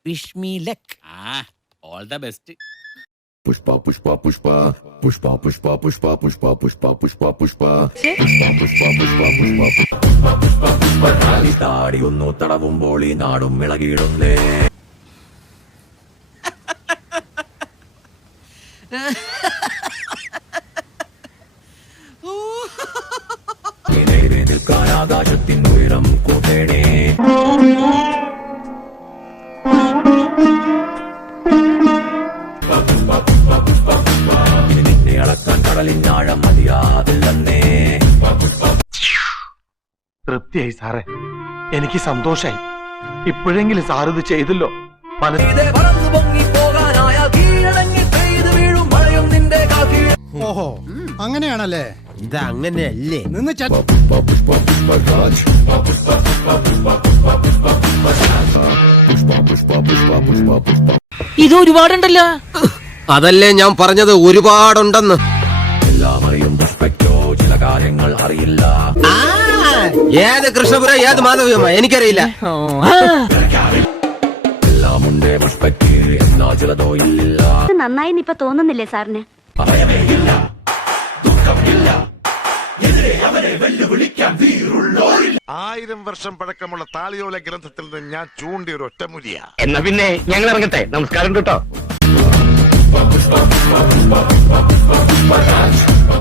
Wish me luck. All the best. Pushpa Pushpa Pushpa Pushpa Pushpa Pushpa Pushpa Pushpa Pushpa Pushpa താടിയൊന്നു തടവുമ്പോൾ ഈ നാടും ഇളകിയിടുന്നേ. നിൽക്കാൻ ആകാശത്തിൻ ഉയരം കൂട്ടേണേ. നിന്നെ അളക്കാൻ കടലിനാഴം മതിയാതില്ലെന്നേ. തൃപ്തിയായി സാറേ, എനിക്ക് സന്തോഷായി. ഇപ്പോഴെങ്കിലും സാർ ഇത് ചെയ്തല്ലോ. ഓഹോ, അങ്ങനെയാണല്ലേ? ഇത് അങ്ങനെയല്ലേ? നിന്ന് ഇത് ഒരുപാടുണ്ടല്ലോ. അതല്ലേ ഞാൻ പറഞ്ഞത്, ഒരുപാടുണ്ടെന്ന്. എല്ലാവരെയും പുഷ്പയ്ക്കോ ചില കാര്യങ്ങൾ അറിയില്ല. ഏത് കൃഷ്ണപുരം ഏത് മാധവിയമ്മ എനിക്കറിയില്ല. എല്ലാമുണ്ടേ പുഷ്പയ്ക്ക്, എന്നാ ചിലതോ ഇല്ല. നന്നായി ഇപ്പൊ തോന്നുന്നില്ലേ സാറിന്? ഭയമേയില്ല, ദുഃഖമില്ല, എതിരെ അവരെ വെല്ലുവിളിക്കാൻ വീറുള്ളോരില്ല. 1000 വർഷം പഴക്കമുള്ള താളിയോല ഗ്രന്ഥത്തിൽ നിന്ന് ഞാൻ ചൂണ്ടിയ ഒരു ഒറ്റമുരിയ. എന്നാ പിന്നെ ഞങ്ങൾ ഇറങ്ങട്ടെ. നമസ്കാരം കേട്ടോ.